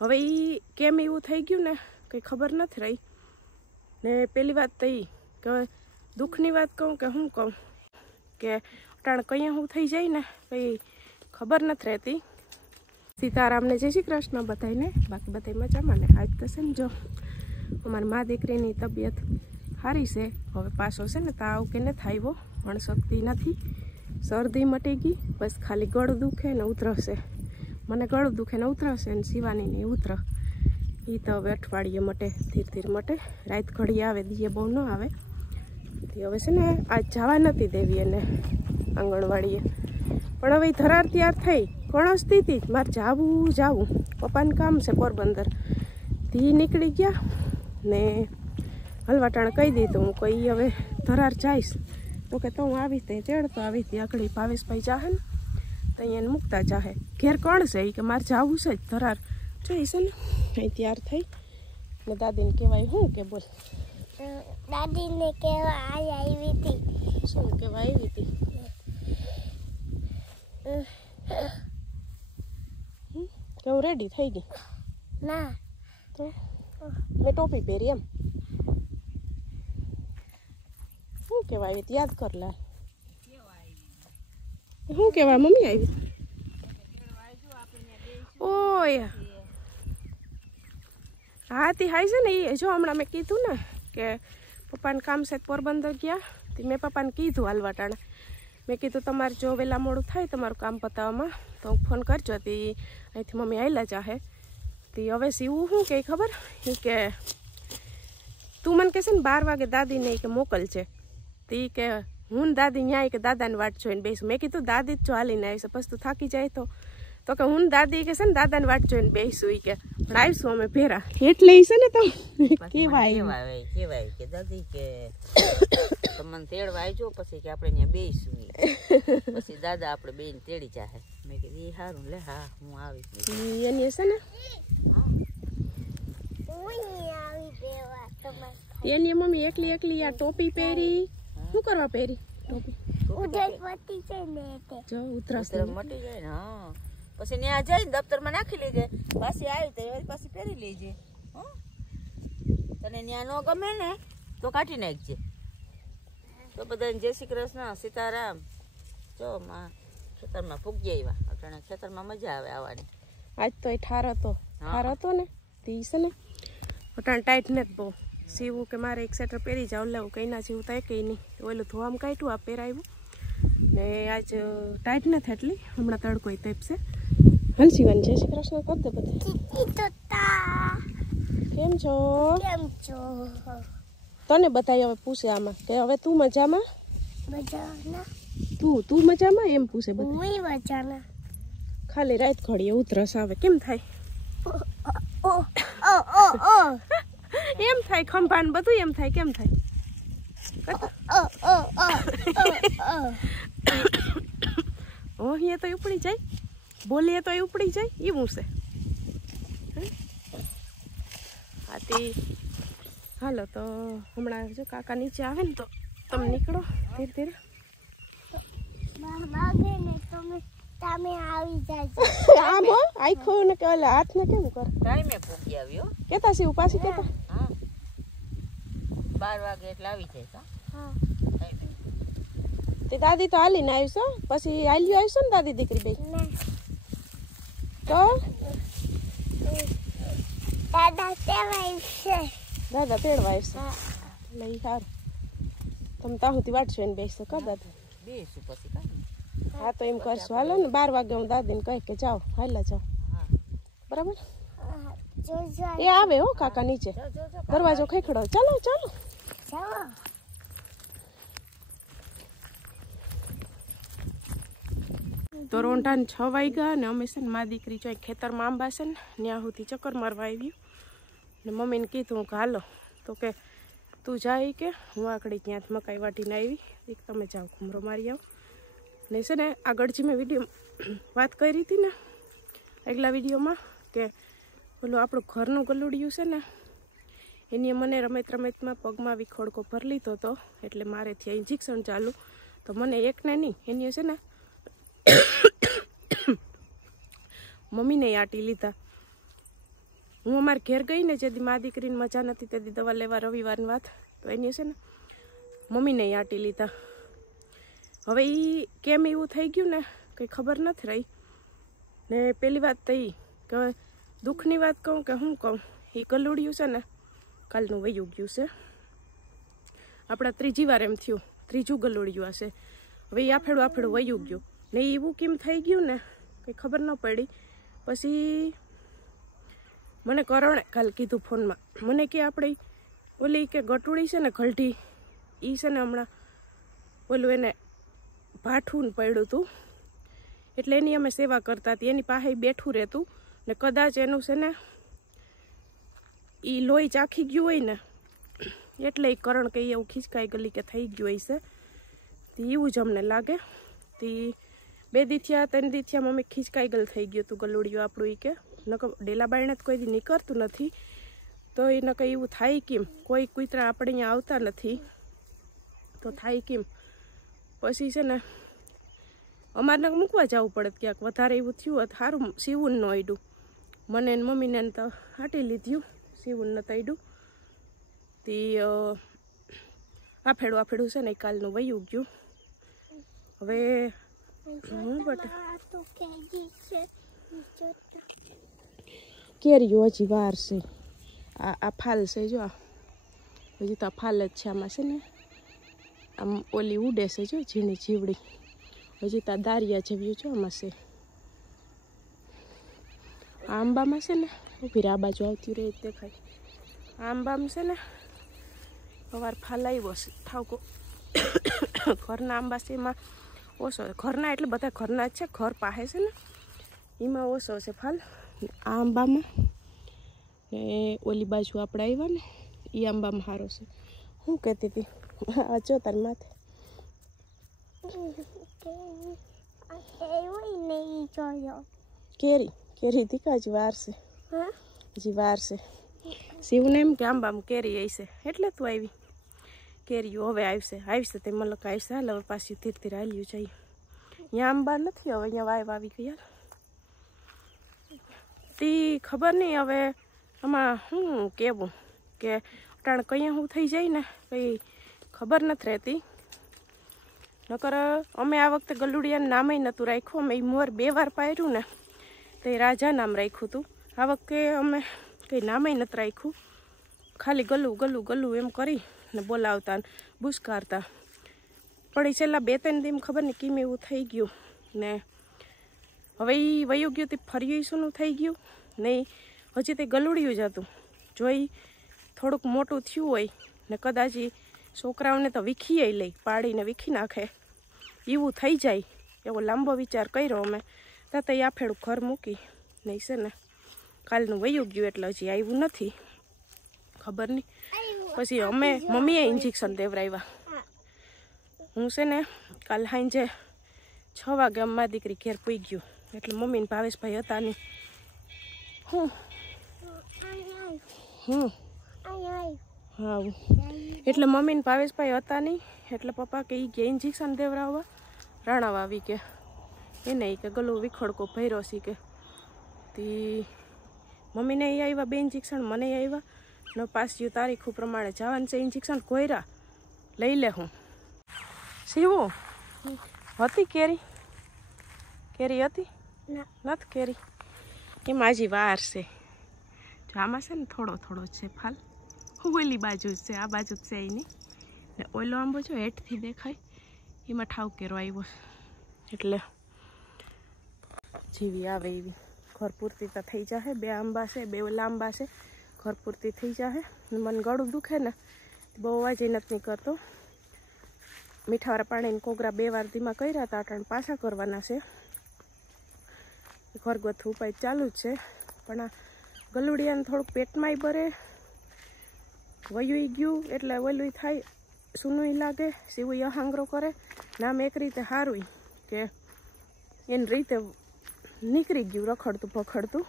હવે એ કેમ એવું થઈ ગયું ને કંઈ ખબર નથી રહી ને પેલી વાત તો એ કે દુઃખની વાત કહું કે હું કહું કે અટાણ કંઈ હું થઈ જાય ને કંઈ ખબર નથી રહેતી. સીતારામને જય શ્રી કૃષ્ણ બધાને. બાકી બધા મજામાં ને? આજ તો છે ને જો અમારી મા દીકરીની તબિયત સારી છે. હવે પાછો છે ને તાવ કે ને થાયવો અણશક્તિ નથી, શરદી મટી ગઈ, બસ ખાલી ગળું દુખે ને ઉધરસે. મને ગળું દુખે ને ઉધરસે ને શિવાનીને ઉધર. એ તો હવે અઠવાડિયે મટે, ધીરે ધીરે મટે. રાત ઘડી આવે, દીએ બહુ ન આવે. હવે છે ને આજ જવા નથી દેવી એને આંગણવાડીએ, પણ હવે ધરાર તૈયાર થઈ કણસતી હતી મારે જાવું. પપ્પાને કામ છે પોરબંદર. ધી નીકળી ગયા ને હલવાટાણ કહી દીધું હું કોઈ હવે ધરાર જઈશ તો કે તો હું આવી ત્યાં તેડતો આવી હતી. આકડી ભાવેશભાઈ જાહે ને તો અહીંયા મૂકતા જાહે. ઘેર કોણ છે એ કે મારે જવું છે જ ધરાર જોઈશ ને. અહીં તૈયાર થઈ ને દાદીને કહેવાય શું કે બોલ. દાદીને કહેવા આવી હતી. શું કહેવા આવી હતી? કે હું રેડી થઈ ગઈ? ના તો મેં ટોપી પહેરી એમ. શું કહેવા આવી? યાદ કર લે. શું કહેવા મમ્મી આવી? ઓય હા તી હાઈ છે ને એ જો હમણાં મેં કીધું ને કે પપ્પાને કામ છે પોરબંદર ગયા. તે મેં પપ્પાને કીધું હાલવાટાણે. મેં કીધું તમારે જો વહેલા મોડું થાય તમારું કામ પતાવવામાં તો હું ફોન કરજો. તે અહીંથી મમ્મી આવેલા ચાહે. તે હવે સીવું શું કે ખબર એ કે તું મને કહેશે ને 12 વાગે દાદીને કે મોકલજે. તે કે હું દાદી ન્યાય કે દાદાને વાટ જોઈને બેસું. મેં કીધું દાદી જ જો હાલીને આવી છે પછી તું થાકી જાય તો કે હું દાદી કે છે ને દાદાને વાટ જોઈને બેસું. એ કે પણ આવીશું અમે ભેરા એટલે છે ને તો કેવાય કે દાદી કે તમને તેડવા આવજો પછી કે આપણે ત્યાં બેસું. પછી દાદા આપણે બેન તેડી જાહે. મેં કીધું એ સારું લે. હા હું આવીશ. એની છે ને એની મમ્મી એકલી આ ટોપી પહેરી. શું કરવા પહેરી ટોપી? ઉદયપતિ છે ને જો ઉધરસ મટી જાય ને. હા પછી ત્યાં જઈને દફતરમાં નાખી લેજે. પાછી આવી તો પાછી પહેરી લેજે. તને ત્યાં ન ગમે ને તો કાઢી નાખજે. તો બધાને જય શ્રી કૃષ્ણ, સીતારામ. જો માં ખેતરમાં ફૂગી આવ્યા. અટાણે ખેતરમાં મજા આવે આવવાની. આજ તો એ ઠાર હતો ને તી છે ને અટાણે ટાઈટ નથી બહુ. સીવું કે મારે એક સ્વેટર પહેરી જાવ લેવું કંઈ ના જીવું થાય કંઈ નહીં. ઓલું ધોવામાં કાઢ્યું આ પહેરાવ્યું ને આજ ટાઈટ નથી એટલી. હમણાં તડકો તપશે. હાલ શિવાની જય શ્રી કૃષ્ણ કર દે બધા. કેમ છો? તને બતાવી હવે પૂછે આમાં કે હવે તું મજામાં? તું મજામાં એમ પૂછે બધા. ખાલી રાત ઘડીએ ઉધરસ આવે કેમ થાય? એમ થાય ખંભાન બધું એમ થાય. કેમ થાય? ઓહીએ તો ઉપડી જાય, બોલીએ તો ઉપડી જાય. એવું છે. આથી હાલો તો હમણાં જો કાકા નીચે આવે ને તો તમે નીકળો ધીરે ધીરે. આમ હો આખો ને કે હાથ ને કેમ કર ટાઈમે પૂગી આવ્યો. કેતા શિવ પાછી કેતા 12 વાગે એટલે આવી જાય. તે દાદી તો હાલીને આવશો પછી હાલ્યું આવશો ને દાદી દીકરી બે તો દાદા તેડવા આવશે. લઈ સારું તમે તાહુથી વાટશો એને બેસશો કા દાદા? બેસું પછી કાંઈ. હા તો એમ કરશું હાલો ને 12 વાગે હું દાદીને કહી કે જાઓ હાલા જાઓ. બરાબર એ આવે હો કાકા નીચે દરવાજો ખેખડો. ચાલો તો રોંઢાને 6 વાગ્યા ને અમે છે ને મા દીકરી જોઈ ખેતરમાં આંબા છે ને ત્યાં સુધી ચક્કર મારવા આવ્યું ને મમ્મીને કીધું કે હાલો તો કે તું જાય કે હું આકડી ત્યાંથી મકાઈ વાટીને આવી. તમે જાઓ ઘૂમરો મારી આવો ને. છે ને આગળ જે મેં વિડીયો વાત કરી હતી ને આગલા વિડીયોમાં કે પેલું આપણું ઘરનું ગલુડિયું છે ને એની મને રમતમાં પગમાં વિખોડકો ભરી લીધો હતો એટલે મારેથી ઇન્જેક્શન ચાલુ. તો મને એકને નહીં એની છે ને મમ્મીને આટી લીધા હું અમારે ઘેર ગઈ ને જેથી મા દીકરીને મજા નથી તેથી દવા લેવા રવિવારની વાત તો એની છે ને મમ્મીને આંટી લીધા. હવે એ કેમ એવું થઈ ગયું ને કંઈ ખબર નથી રહી. ને પહેલી વાત તો એ કે દુઃખની વાત કહું કે હું કહું, એ ગલુડિયું છે ને કાલનું વયું ગયું છે. આપણા ત્રીજી વાર એમ થયું, ત્રીજું ગલુડિયું હશે. હવે એ આફેડું વયું ગયું ને એવું કેમ થઈ ગયું ને કંઈ ખબર ન પડી. પછી મને કરણે કાલ કીધું ફોનમાં, મને કે આપણે ઓલી કે ગટુડી છે ને ઘલઢી, એ છે ને હમણાં ઓલું એને ભાઠું પડ્યું હતું એટલે એની અમે સેવા કરતા હતી. એની પાસે બેઠું રહેતું ને કદાચ એનું છે ને એ લોહી ચાખી ગયું હોય ને એટલે એ કરણ કે એવું ખીચકાઈ ગલી કે થઈ ગયું હોય છે. તો એવું જ અમને લાગે. તે 2 દી થયા 3 દી થયા મમ્મી ખીચકાઈ ગલ થઈ ગયું હતું ગલુડિયું આપણું. એ કે નક ડેલા બાયણે જ કોઈ દી નીકળતું નથી તો એ નક એવું થાય કેમ, કોઈ કૂતરા આપણે અહીંયા આવતા નથી તો થાય કેમ. પછી છે ને અમારે મૂકવા જવું પડે ક્યાંક, વધારે એવું થયું હોત સારું સીવું ન અડ્યું. મને ને મમ્મીને તો હાટી લીધું, સીવું ન તડ્યું. તે આફેડું છે ને કાલનું વયું ગયું. હવે હું કેરીઓ હજી વાર છે. આ ફાલ છે જો, હજી તો આ ફાલ જ છે. આમાં છે ને આમ ઓલી ઉડે છે જો ઝીણી જીવડી, હજી તો દારિયા જેવી જો આમાં છે. આંબામાં છે ને ઊભી આ બાજુ આવતી રહે દેખાય. આંબામાં છે ને સવાર ફાલ આવ્યો છે ઠાવકો. ઘરના આંબા છે એમાં ઓછો, ઘરના એટલે બધા ઘરના જ છે, ઘર પાસે છે ને એમાં ઓછો છે ફાલ આ આંબામાં. ને ઓલી બાજુ આપણે આવ્યા ને એ આંબામાં સારો છે. શું કહેતી હતી આ જો તાર માથે કેરી દીકા હજી વાર છે, હજી વાર છે. શિવને એમ કે આંબામાં કેરી આવી છે એટલે તું આવી. કેરીઓ હવે આવશે તે મલક આવશે. હાલ હવે પાછી ધીરે ધીરે હાલ્યું જાય. અહીંયા આંબા નથી હવે, અહીંયા વાવ આવી ગયા. તી ખબર નહીં હવે આમાં શું કહેવું કે અટાણ કંઈ શું થઈ જાય ને કંઈ ખબર નથી રહેતી. નકર અમે આ વખતે ગલુડિયાનું નામે નહોતું રાખ્યું. અમે મોર 2 વાર પાર્યું ને તે રાજા નામ રાખ્યું હતું. આ વખતે અમે કંઈ નામે નથી રાખ્યું, ખાલી ગલું એમ કરી ને બોલાવતા ને બુસકારતા. પણ એ છેલ્લા 2-3 દી ખબર નહીં કેમ એવું થઈ ગયું ને હવે એ વયું ગયું. તે ફર્યું શું થઈ ગયું નહીં, હજી તે ગલુડિયું જ હતું. જો એ થોડુંક મોટું થયું હોય ને કદાચ એ છોકરાઓને તો વીખીએ લઈ, પાડીને વીખી નાખે એવું થઈ જાય એવો લાંબો વિચાર કર્યો અમે. તો એ આફેડું ઘર મૂકી નહીં છે ને કાલનું વયું ગયું એટલે હજી આવ્યું નથી, ખબર નહીં. પછી અમે મમ્મીએ ઇન્જેક્શન દેવરાવ્યા. હું છે ને કાલ સાંજે 6 વાગે અમારી દીકરી ઘેર પૂઈ ગયું એટલે મમ્મીને ભાવેશભાઈ હતા નહીં. હા એટલે મમ્મીને ભાવેશભાઈ હતા નહીં એટલે પપ્પા કે એ ગયા ઇન્જેક્શન દેવરાવવા. રાણાવા આવી કે એને કે ગલું વિખડકો ભર્યો છે કે. તે મમ્મીને એ આવ્યા 2 ઇન્જેક્શન, મને આવ્યા ને પાછું તારીખો પ્રમાણે જવાનું છે ઇન્જેક્શન. કોયરા લઈ લે હું સીવું હતી કેરી હતી નથી કેરી એમાં હજી વાર છે. જો આમાં છે ને થોડો છે ફાલ. ઓલી બાજુ જ છે, આ બાજુ જ છે એની. ને ઓલો આંબો જો હેઠથી દેખાય એમાં ઠાવ કેરો આવ્યો એટલે જેવી આવે એવી ઘર પૂરતી તો થઈ જશે. 2 આંબા છે, 2 ઓલા આંબા છે, ઘર પૂરતી થઈ જશે. મને ગળું દુખે ને બહુ અવાજ નથી કરતો. મીઠાવાળા પાણીને કોગરા 2 વાર ધીમા કર્યા હતા, અટાણ પાછા કરવાના છે. ઘરગથ્થુ ઉપાય ચાલુ જ છે. પણ આ ગલુડિયાને થોડુંક પેટમાંય ભરે, વયું ગયું એટલે ઓલું થાય, સૂનું લાગે, સીવું અહાંગરો કરે. નામ એક રીતે સારું કે એની રીતે નીકળી ગયું રખડતું પખડતું.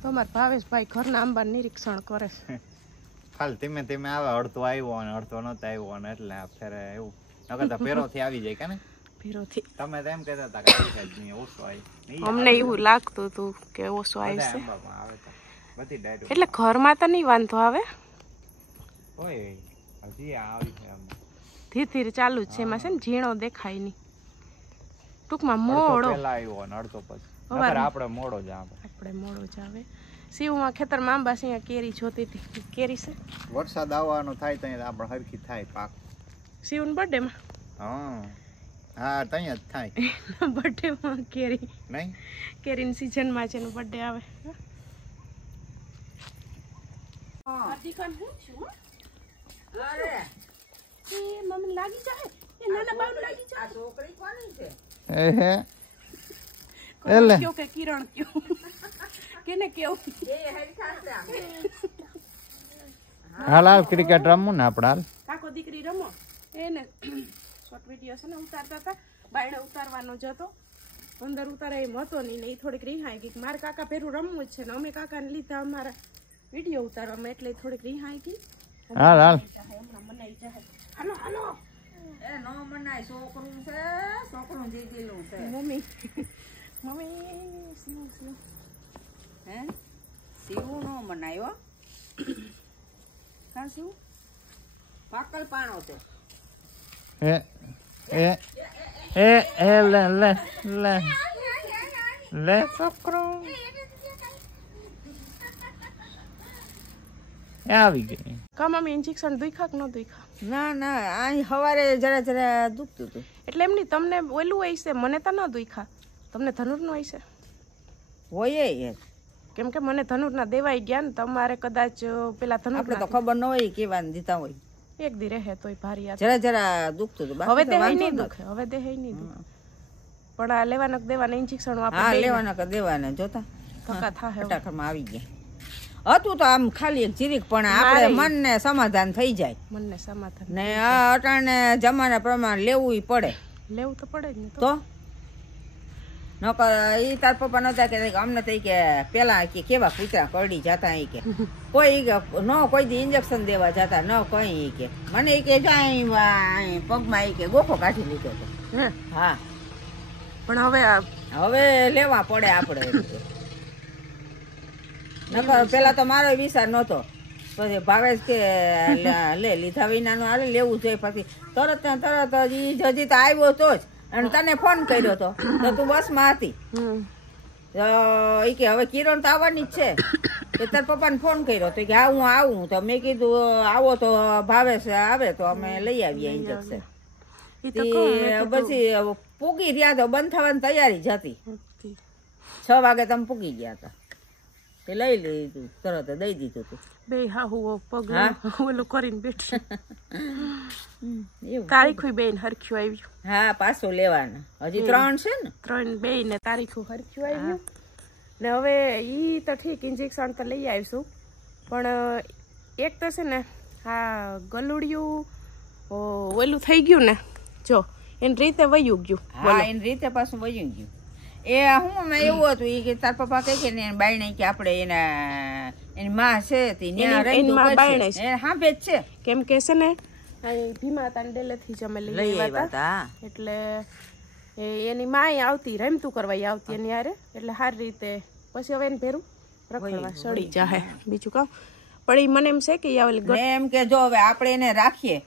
તો અમારા ભાવેશભાઈ ઘરના આંબા નિરીક્ષણ કરે છે. ખાલી ધીમે ધીમે આવે, અડધો આવ્યો અને અડધો નતો આવ્યો ને એટલે ફેરે એવું નકર તો પેરોથી આવી જાય કે ને ભીરોથી. તમે તો એમ કહેતા હતા કે ઓછો આવી. અમને એવું લાગતું હતું કે ઓછો આવશે. આવે તો બધી ડાયરો એટલે ઘરમાં તો નહીં વાંધો આવે, ઓય હજી આવી છે આમ ધીરે ધીરે ચાલુ જ છે. એમાં છે ને ઝીણો દેખાય નહીં, ટૂંકમાં અડધો મોડો પહેલા આવ્યો ને અડધો પછી સવારમાં. નકર આપણે મોડો જ આવે. આપણે મોડો જ આવે. શિવમાં ખેતરમાં આંબા સિંહ કેરી જોતી હતી, કેરી છે વરસાદ આવવાનો થાય તો આપણે હરખી થાય પાક. શિવના બર્થડેમાં હા ત્યાં જ થાય બર્થડેમાં કેરી, નહીં કેરીની સિઝનમાં છે એનો બર્થડે આવે. મમ્મી લાગી જાય, એ નાના બાવને લાગી જાય. છોકરી કોની છે? એટલે કયો કે કિરણ કયો કેને કેવું? હાલ હાલ ક્રિકેટ રમવું ને આપણે હાલ. કાકો દીકરી રમો. એને શોર્ટ વિડીયો છે ને ઉતારતા હતા, બાયણે ઉતારવાનો જ હતો, અંદર ઉતારે એમ હતો નહીં ને એ થોડીક રિહાઈ ગઈ. મારે કાકા ભેરું રમવું જ છે ને અમે કાકાને લીધા અમારા વિડીયો ઉતારવામાં, એટલે થોડીક રિહાઈ ગઈ. હાલ હાલ હમણાં મનાઈ જાય. હાલો હાલો એ નો મનાય, છોકરું છે, છોકરું જીગેલું છે. મમ્મી મમ્મી શિવ શિવ હે શિવ નો મનાય હો. કા શિવ પાકલ પાણો છે. લે છોકરો આવી ગઈ. કા મમ્મી ઇન્જેક્શન દુખ્યા કે ન દુખ્યા? ના ના આ સવારે જરા જરા દુખતું હતું. એટલે એમની તમને ઓલું હોય છે, મને તો ન દુખ્યા, તમને ધનુરનું હોય છે? હોય યાર, કેમ કે મને ધનુરના દેવાઈ ગયા ને, તમારે કદાચ પેલા આપણે તો ધનુર ખબર ન હોય કેવા દીધા હોય. એક દી રહે તોય ભારી યાદ. જરા જરા દુખતું હતું. હવે બાકી તો દેહ વાંધો નહીં નથી. દુખે, હવે દેહ નહીં દુખે. પણ આ લેવાના કે દેવાના ઇન્જેક્શન હા આપણે લેવાના કે દેવાના જોતા ધક્કા થાય. ફટાકડમાં આવી ગયા હતું તો આમ ખાલી એક જીરીક, પણ આપણે મનને સમાધાન થઈ જાય મનને સમાધાન ને આ અટાણે જમાના પ્રમાણે લેવું પડે. લેવું તો પડે જ ને. તો નકર ઈ તાર પપ્પા નતા કે અમને તો કે પેલા કે કેવા કૂતરા કરડી જતા ઈ કે કોઈ ન કોઈ દી ઇન્જેક્શન દેવા જતા ન કઈ ઈ કે મને ઈ કે જાય પગમાં ઈ કે ગોખો કાઢી લીધો હતો. હે હા પણ હવે હવે લેવા પડે આપણે એમ કે. નકર પેલા તો મારો વિચાર નતો, પછી ભાવેશ કે લે લીધા વિનાનું હાલે લેવું જોઈએ. પછી તરત ને તરત ઈ હજી તો આવ્યો તો જ, અને તને ફોન કર્યો તો તું બસમાં હતી. ઈ કે હવે કિરણ તો આવવાની જ છે, તો તાર પપ્પાને ફોન કર્યો તો કે હા હું આવું. તો મેં કીધું આવો તો ભાવેશ આવે તો અમે લઈ આવીએ ઇન્જેક્શન. પછી પૂગી રહ્યા તો બંધ થવાની તૈયારી જ હતી. 6 વાગે તમે પૂગી ગયા હતા, તે લઈ લીધું, તરત દઈ દીધું હતું. બે હાહુ પગ ઓલું કરીને બેઠી. એવું તારીખ બેન હરખ્યું આવ્યું. હા પાછો લેવાના હજી 3 છે ને. 3 બે ને તારીખું હરખ્યું આવ્યું ને. હવે ઈ તો ઠીક ઇન્જેક્શન તો લઈ આવીશું, પણ એક તો છે ને આ ગલુડિયું ઓલું થઈ ગયું ને, જો એની રીતે વયું ગયું. હા એની રીતે પાછું વયું ગયું. એ હું મેં એવું હતું ઈ કે તાર પપ્પા કહે કે ને બાયણે કે આપણે એના એની માં છે તે ન્યા રહીને હા ભેજ છે. કેમ કે છે ને ભીમા તાન ડેલેથી જ અમે લઈ આવ્યા હતા, એટલે એની માય આવતી રમતું કરવા આવતી એની હારે, એટલે સારી રીતે પછી હવે એને ભેરું રખડવા સડી જાહે. બીજું કામ પણ ઈ મને એમ છે કે એમ કે જો હવે આપણે એને રાખીએ,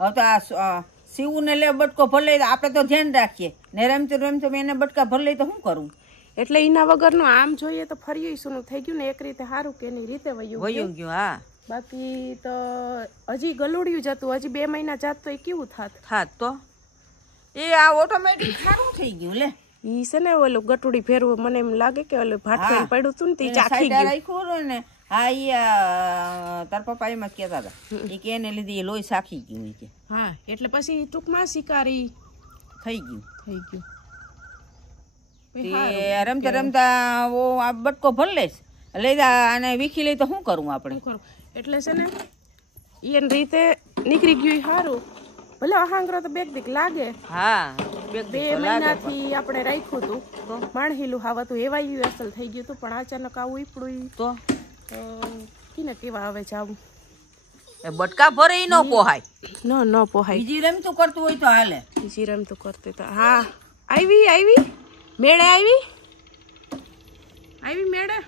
હવે તો આ શિવને લે બટકો ભર લઈ, આપણે તો ધ્યાન રાખીએ ને રમતું રમતું એને બટકા ભર લઈ તો શું કરું? એટલે એના વગરનું આમ જોઈએ તો ફર્યું સુનું થઈ ગયું ને, એક રીતે સારું કે એની રીતે વયું ગયું. હા બાકી તો હજી ગલુડિયું જતું, હજી 2 મહિના જાત તો એ કેવું થાત તો એ આ ઓટોમેટિક સારું થઈ ગયું. લે ઈ છે ને ઓલું ગટુડી ફેરવું, મને એમ લાગે કે ઓલું ભાટકાઈને પડ્યું હતું ને તે ચાખી ગયું રાખ્યું ને. હા ઈ તાર પપ્પા એમ જ કહેતા હતા કે એને લીધે એ લોહી સાખી ગયું કે. હા એટલે પછી ટૂંકમાં શિકારી થઈ ગયું. રમતા રમતા આ બટકો ભર લઈશ લઈ અને વીખી લઈ તો શું કરવું આપણે? એટલે છે ને એને રીતે નીકળી ગયું સારું, ભલે અહાંગરો તો 2 દીક લાગે. હા 2 મહિનાથી આપણે રાખ્યું હતું તો માણહીલું હાવતું એવાયું અસલ થઈ ગયું હતું, પણ અચાનક આવું ઈપડું તો કીને કેવા આવે જાવું. બટકા ભરે ન પોહાય, ન પોહાય. બીજી રમતું કરતું હોય તો હાલે. બીજી રમતું કરતું તો હા. આવી મેળે આવી મેળે.